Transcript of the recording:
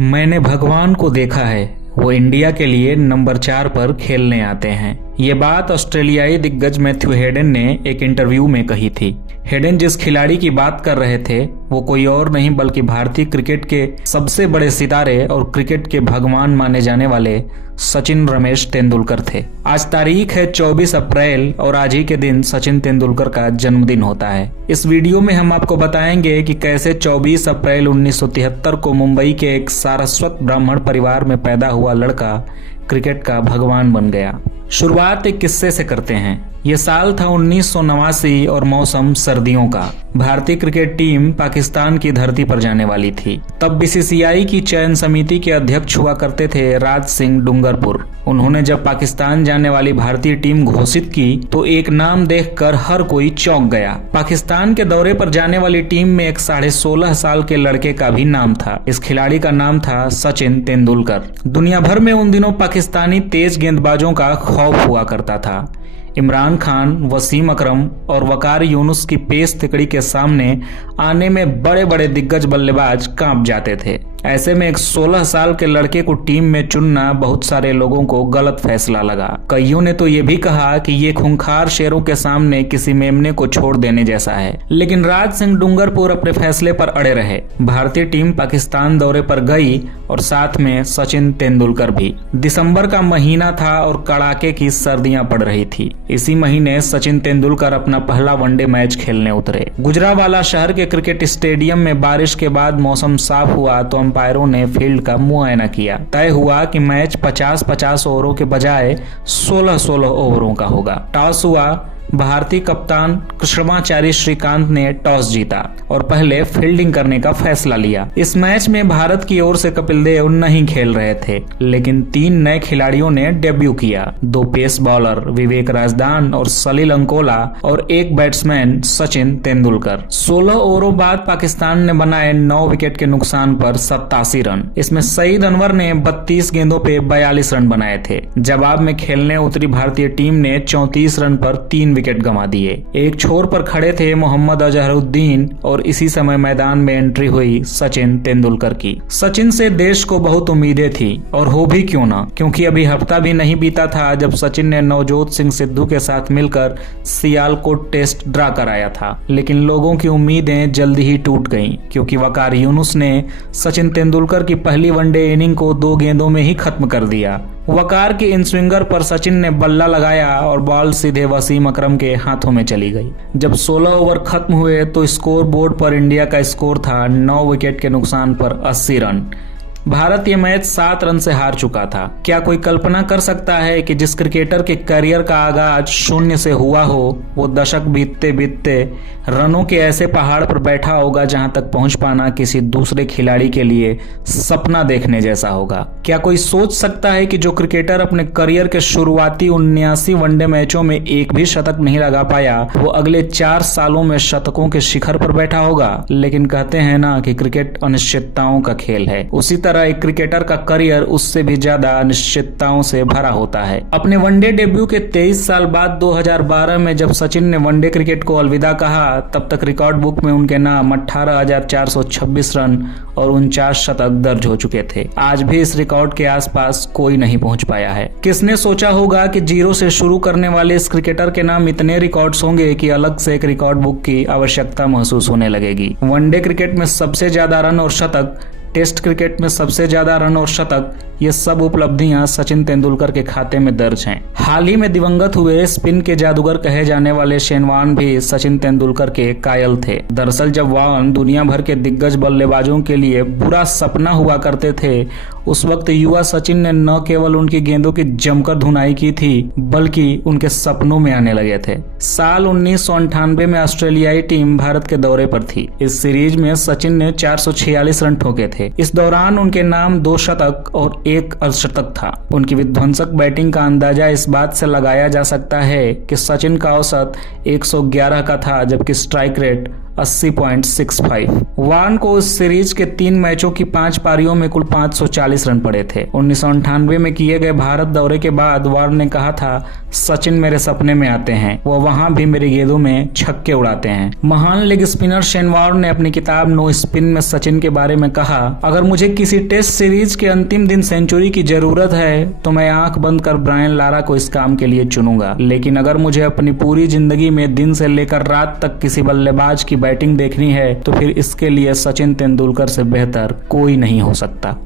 मैंने भगवान को देखा है, वो इंडिया के लिए नंबर 4 पर खेलने आते हैं। ये बात ऑस्ट्रेलियाई दिग्गज मैथ्यू हेडन ने एक इंटरव्यू में कही थी। हेडन जिस खिलाड़ी की बात कर रहे थे वो कोई और नहीं बल्कि भारतीय क्रिकेट के सबसे बड़े सितारे और क्रिकेट के भगवान माने जाने वाले सचिन रमेश तेंदुलकर थे। आज तारीख है 24 अप्रैल और आज ही के दिन सचिन तेंदुलकर का जन्मदिन होता है। इस वीडियो में हम आपको बताएंगे कि कैसे 24 अप्रैल 1973 को मुंबई के एक सारस्वत ब्राह्मण परिवार में पैदा हुआ लड़का क्रिकेट का भगवान बन गया। शुरुआत एक किस्से से करते हैं। ये साल था 1989 और मौसम सर्दियों का। भारतीय क्रिकेट टीम पाकिस्तान की धरती पर जाने वाली थी। तब बीसीसीआई की चयन समिति के अध्यक्ष हुआ करते थे राज सिंह डूंगरपुर। उन्होंने जब पाकिस्तान जाने वाली भारतीय टीम घोषित की तो एक नाम देखकर हर कोई चौंक गया। पाकिस्तान के दौरे पर जाने वाली टीम में एक 16.5 साल के लड़के का भी नाम था। इस खिलाड़ी का नाम था सचिन तेंदुलकर। दुनिया भर में उन दिनों पाकिस्तानी तेज गेंदबाजों का खौफ हुआ करता था। इमरान खान, वसीम अकरम और वकार यूनुस की पेस तिकड़ी के सामने आने में बड़े बड़े दिग्गज बल्लेबाज कांप जाते थे। ऐसे में एक 16 साल के लड़के को टीम में चुनना बहुत सारे लोगों को गलत फैसला लगा। कईयों ने तो ये भी कहा कि ये खूंखार शेरों के सामने किसी मेमने को छोड़ देने जैसा है, लेकिन राज सिंह डूंगरपुर अपने फैसले पर अड़े रहे। भारतीय टीम पाकिस्तान दौरे पर गई और साथ में सचिन तेंदुलकर भी। दिसंबर का महीना था और कड़ाके की सर्दियां पड़ रही थी। इसी महीने सचिन तेंदुलकर अपना पहला वनडे मैच खेलने उतरे। गुजरावाला शहर के क्रिकेट स्टेडियम में बारिश के बाद मौसम साफ हुआ तो अंपायरों ने फील्ड का मुआयना किया। तय हुआ कि मैच 50-50 ओवरों के बजाय 16-16 ओवरों का होगा। टॉस हुआ। भारतीय कप्तान कृष्णाचारी श्रीकांत ने टॉस जीता और पहले फील्डिंग करने का फैसला लिया। इस मैच में भारत की ओर से कपिल देव नहीं खेल रहे थे, लेकिन 3 नए खिलाड़ियों ने डेब्यू किया। 2 पेस बॉलर विवेक राजदान और सलील अंकोला और 1 बैट्समैन सचिन तेंदुलकर। 16 ओवरों बाद पाकिस्तान ने बनाए 9 विकेट के नुकसान पर 87 रन। इसमें सईद अनवर ने 32 गेंदों पे 42 रन बनाए थे। जवाब में खेलने उतरी भारतीय टीम ने 34 रन पर 3 विकेट गंवा दिए। एक छोर पर खड़े थे मोहम्मद अजहरुद्दीन और इसी समय मैदान में एंट्री हुई सचिन तेंदुलकर की। सचिन से देश को बहुत उम्मीदें थी और हो भी क्यों ना, क्योंकि अभी हफ्ता भी नहीं बीता था जब सचिन ने नवजोत सिंह सिद्धू के साथ मिलकर सियालकोट टेस्ट ड्रा कराया था। लेकिन लोगों की उम्मीदें जल्दी ही टूट गईं, क्योंकि वकार यूनुस ने सचिन तेंदुलकर की पहली वनडे इनिंग को 2 गेंदों में ही खत्म कर दिया। वकार की इन स्विंगर पर सचिन ने बल्ला लगाया और बॉल सीधे वसीम अकरम के हाथों में चली गई। जब 16 ओवर खत्म हुए तो स्कोर बोर्ड पर इंडिया का स्कोर था 9 विकेट के नुकसान पर 80 रन। भारत ये मैच 7 रन से हार चुका था। क्या कोई कल्पना कर सकता है कि जिस क्रिकेटर के करियर का आगाज 0 से हुआ हो वो दशक बीतते बीतते रनों के ऐसे पहाड़ पर बैठा होगा जहां तक पहुंच पाना किसी दूसरे खिलाड़ी के लिए सपना देखने जैसा होगा। क्या कोई सोच सकता है कि जो क्रिकेटर अपने करियर के शुरुआती 79 वनडे मैचों में एक भी शतक नहीं लगा पाया वो अगले 4 सालों में शतकों के शिखर पर बैठा होगा। लेकिन कहते हैं ना कि क्रिकेट अनिश्चितताओं का खेल है, उसी तरह एक क्रिकेटर का करियर उससे भी ज्यादा अनिश्चितताओं से भरा होता है। अपने वनडे डेब्यू के 23 साल बाद 2012 में जब सचिन ने वनडे क्रिकेट को अलविदा कहा तब तक रिकॉर्ड बुक में उनके नाम 18,426 रन और 49 शतक दर्ज हो चुके थे। आज भी इस रिकॉर्ड के आसपास कोई नहीं पहुंच पाया है। किसने सोचा होगा कि 0 से शुरू करने वाले इस क्रिकेटर के नाम इतने रिकॉर्ड्स होंगे कि अलग से एक रिकॉर्ड बुक की आवश्यकता महसूस होने लगेगी। वनडे क्रिकेट में सबसे ज्यादा रन और शतक, टेस्ट क्रिकेट में सबसे ज्यादा रन और शतक, ये सब उपलब्धियां सचिन तेंदुलकर के खाते में दर्ज हैं। हाल ही में दिवंगत हुए स्पिन के जादूगर कहे जाने वाले शेन वॉर्न भी सचिन तेंदुलकर के कायल थे। दरअसल जब वॉर्न दुनिया भर के दिग्गज बल्लेबाजों के लिए बुरा सपना हुआ करते थे उस वक्त युवा सचिन ने न केवल उनकी गेंदों की जमकर धुनाई की थी बल्कि उनके सपनों में आने लगे थे। साल 1998 में ऑस्ट्रेलियाई टीम भारत के दौरे पर थी। इस सीरीज में सचिन ने 446 रन ठोके थे। इस दौरान उनके नाम 2 शतक और 1 अर्धशतक था। उनकी विध्वंसक बैटिंग का अंदाजा इस बात से लगाया जा सकता है कि सचिन का औसत 111 का था जबकि स्ट्राइक रेट 80.65। वार्न को उस सीरीज के 3 मैचों की 5 पारियों में कुल 540 रन पड़े थे। 1998 में किए गए भारत दौरे के बाद वार्न ने कहा था, सचिन मेरे सपने में आते हैं, वो वहां भी मेरी गेंदों में छक्के उड़ाते हैं। महान लेग स्पिनर शेन वॉर्न ने अपनी किताब नो स्पिन में सचिन के बारे में कहा, अगर मुझे किसी टेस्ट सीरीज के अंतिम दिन सेंचुरी की जरूरत है तो मैं आंख बंद कर ब्रायन लारा को इस काम के लिए चुनूंगा, लेकिन अगर मुझे अपनी पूरी जिंदगी में दिन से लेकर रात तक किसी बल्लेबाज की बैटिंग देखनी है तो फिर इसके लिए सचिन तेंदुलकर से बेहतर कोई नहीं हो सकता।